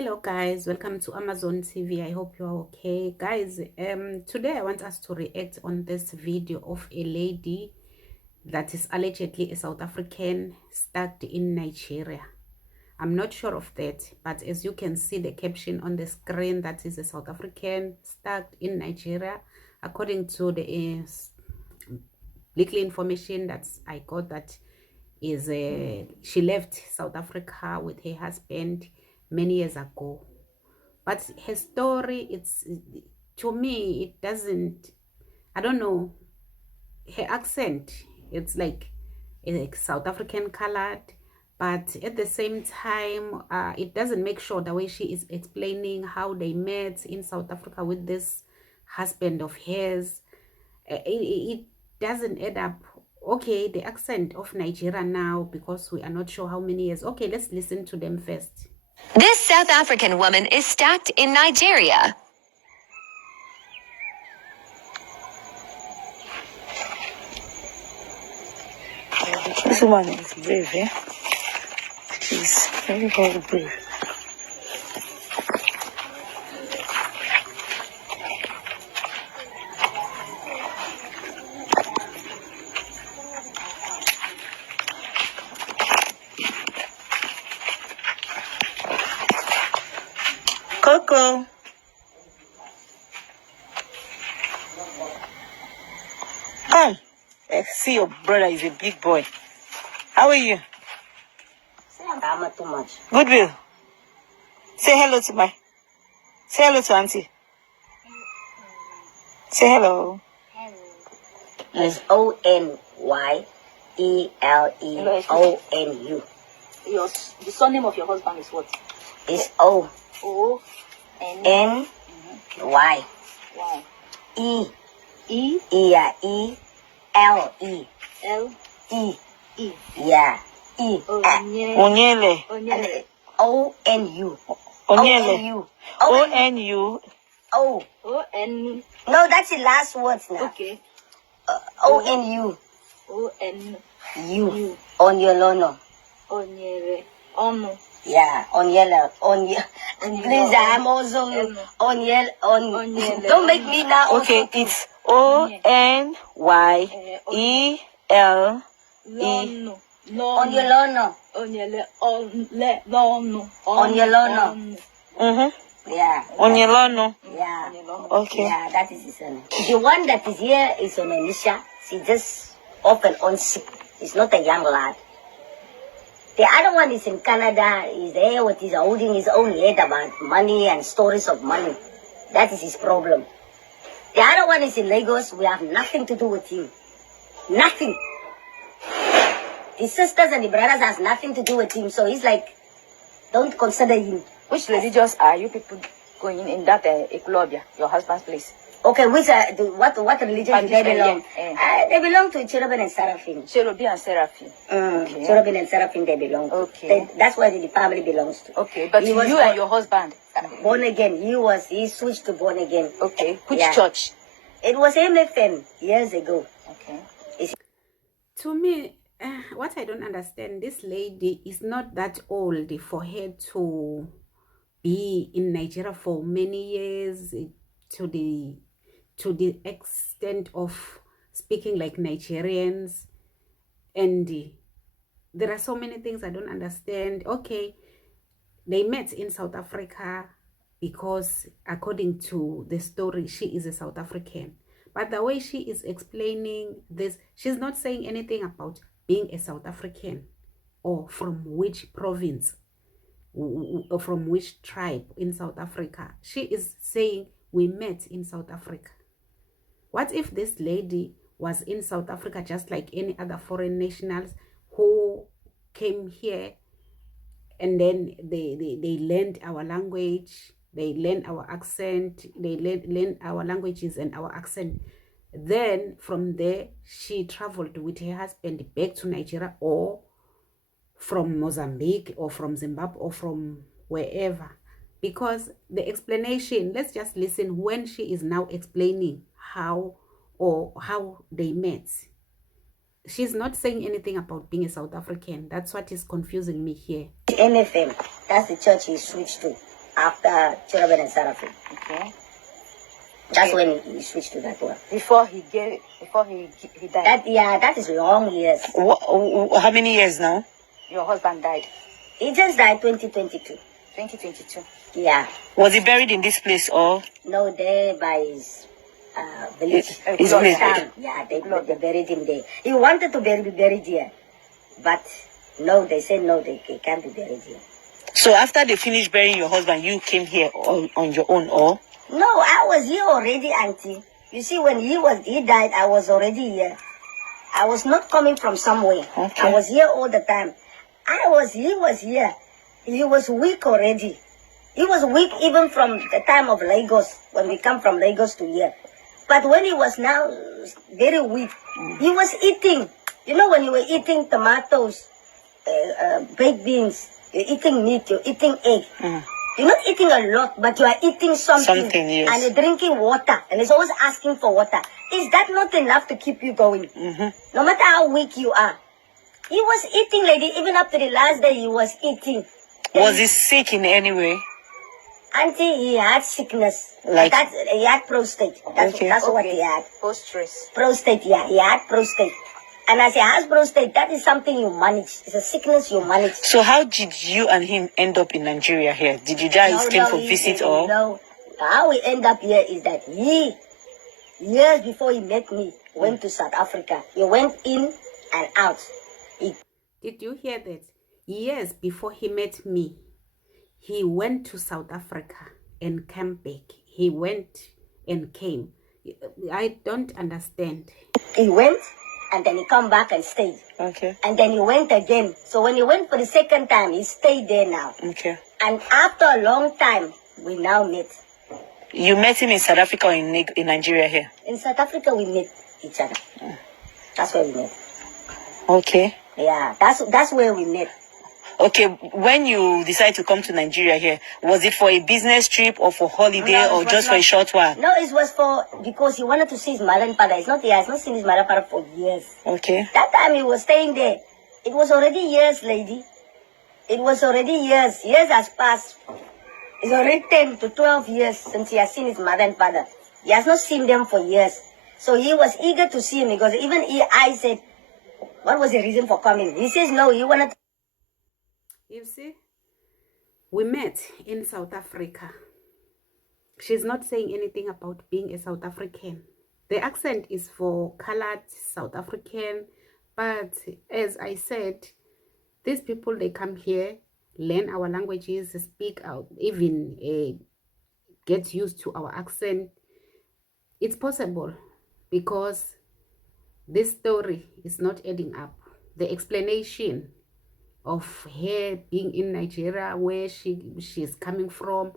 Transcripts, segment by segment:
Hello guys, welcome to Amazon TV. I hope you're okay. Guys, today I want us to react on this video of a lady that is allegedly a South African stuck in Nigeria. I'm not sure of that, but as you can see the caption on the screen, that is a South African stuck in Nigeria. According to the little information that I got, that is she left South Africa with her husband many years ago. But her story, it's, to me, it doesn't, I don't know, her accent, it's like South African colored, but at the same time, it doesn't make sure the way she is explaining how they met in South Africa with this husband of hers. It doesn't add up. Okay, the accent of Nigeria now, because we are not sure how many years. Okay, let's listen to them first. This South African woman is stuck in Nigeria. This woman is brave, eh? She's very, very brave. Coco. Come. I see your brother is a big boy. How are you? I'm too much. Goodwill. Say hello to my. Say hello to Auntie. Say hello. It's ONYELEONU. The surname of your husband is what? It's O ONYEE. Y E Yeah, ELE. L E. E Yeah. E. Onyele. Onyele. ONU. Onyele. ONU. ONU. O. O N. No, that's the last words now. Okay. ONU. O N U. Onyolono. Onyele. Onu. Yeah, Onyela. Please, I'm also Onyel. Don't make me now. Okay, it's ONYELE. Lono. Onyolono. Onyele. Ole. Lono. Onyolono. Yeah. Onyelano. Yeah. Okay. Yeah, that is his name. The one that is here is on Anisha. She just off and on sick. He's not a young lad. The other one is in Canada. He's there with his holding his own head about money and stories of money. That is his problem. The other one is in Lagos. We have nothing to do with him. Nothing. The sisters and the brothers has nothing to do with him. So he's like, don't consider him. Which religions are you people going in that Ekulobia, your husband's place? Okay, which what religion do they belong? They belong to Cherubim and Seraphim. Cherubim and Seraphim. Okay. Cherubim and Seraphim they belong to. Okay. That's where the family belongs to. Okay, but you and your husband? Born again. He switched to born again. Okay. Which Yeah. church? It was MFM years ago. Okay. To me, what I don't understand, this lady is not that old for her to be in Nigeria for many years, to the extent of speaking like Nigerians, and there are so many things I don't understand. Okay, they met in South Africa because according to the story, she is a South African. But the way she is explaining this, she's not saying anything about being a South African or from which province or from which tribe in South Africa. She is saying we met in South Africa. What if this lady was in South Africa just like any other foreign nationals who came here and then they learned our language, they learned our accent, they learned our languages and our accent. Then from there, she traveled with her husband back to Nigeria, or from Mozambique, or from Zimbabwe, or from wherever. Because the explanation, let's just listen when she is now explaining how they met. She's not saying anything about being a South African. That's what is confusing me here. MFM. That's the church he switched to. after Chiraben and Sarafin. Okay. That's when he switched to that one. Before he died. That is long years. How many years now? Your husband died. He just died 2022. 2022. Yeah. Was he buried in this place or? No, there by his village. His village. Yeah, they buried him there. He wanted to be buried here. But no, they said no, they can't be buried here. So after they finished burying your husband, you came here on your own or? No, I was here already, Auntie. You see, when he died, I was already here. I was not coming from somewhere. Okay. I was here all the time. He was here. He was weak already. He was weak even from the time of Lagos, when we come from Lagos to here. But when he was now very weak, he was eating. You know, when you were eating tomatoes, baked beans, you're eating meat, you're eating egg. You're not eating a lot, but you are eating something. Something, yes. And you're drinking water, and it's always asking for water. Is that not enough to keep you going? No matter how weak you are. He was eating, lady, even up to the last day he was eating. Was he sick in any way? Auntie, he had sickness. Like- He had prostate. That's what he had. Post-stress. Prostate, yeah, he had prostate. And as he has prostate, that is something you manage. It's a sickness you manage. So how did you and him end up in Nigeria here? Did you guys came for visit or? No, how we end up here is that he, years before he met me, went to South Africa. He went in and out. Did you hear that? Years before he met me, he went to South Africa and came back. He went and came. I don't understand. He went and then he come back and stayed. Okay. And then he went again. So when he went for the second time, he stayed there now. Okay. And after a long time, we now met. You met him in South Africa or in Nigeria here? In South Africa, we met each other. That's where we met. Okay. Yeah, that's where we met. Okay, when you decided to come to Nigeria here, was it for a business trip or for holiday No, it or was just for not. a short while? No, it was because he wanted to see his mother and father. He has not seen his mother and father for years. Okay. That time he was staying there. It was already years, lady. It was already years. Years has passed. It's already 10 to 12 years since he has seen his mother and father. He has not seen them for years. So he was eager to see him because even I said, what was the reason for coming? He says, no, he wanted to. You see, we met in South Africa. She's not saying anything about being a South African. The accent is for colored South African. But as I said, these people, they come here, learn our languages, speak out, even get used to our accent. It's possible because this story is not adding up. The explanation of her being in Nigeria, where she's coming from,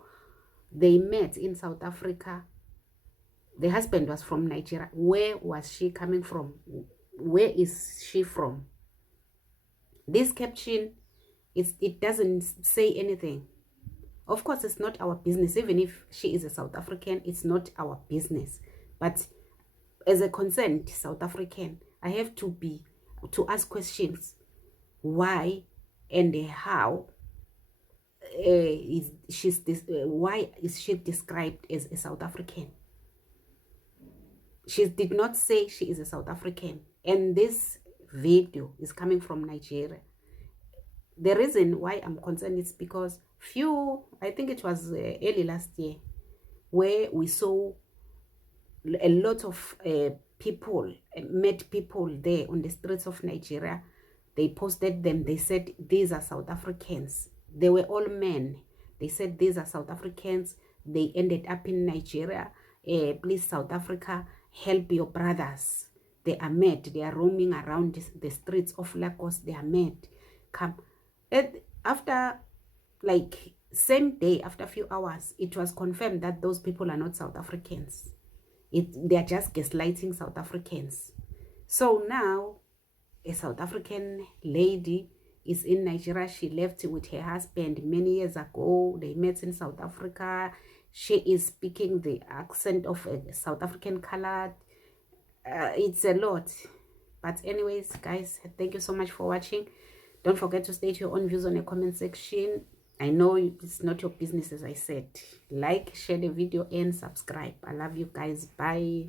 they met in South Africa. The husband was from Nigeria. Where was she coming from? Where is she from? This caption, it doesn't say anything. Of course, it's not our business. Even if she is a South African, it's not our business. But as a concerned South African, I have to ask questions. Why and how why is she described as a South African? She did not say she is a South African, and this video is coming from Nigeria. The reason why I'm concerned is because I think it was early last year, where we saw a lot of people, met people there on the streets of Nigeria. They posted them. They said, these are South Africans. They were all men. They said, these are South Africans. They ended up in Nigeria. Please, South Africa, help your brothers. They are mad. They are roaming around the streets of Lagos. They are mad. Come. After, like, same day, after a few hours, it was confirmed that those people are not South Africans. They are just gaslighting South Africans. So now, a South African lady is in Nigeria. She left with her husband many years ago. They met in South Africa. She is speaking the accent of a South African colored. It's a lot. But anyways, guys, thank you so much for watching. Don't forget to state your own views on the comment section. I know it's not your business, as I said. Like, share the video, and subscribe. I love you guys. Bye.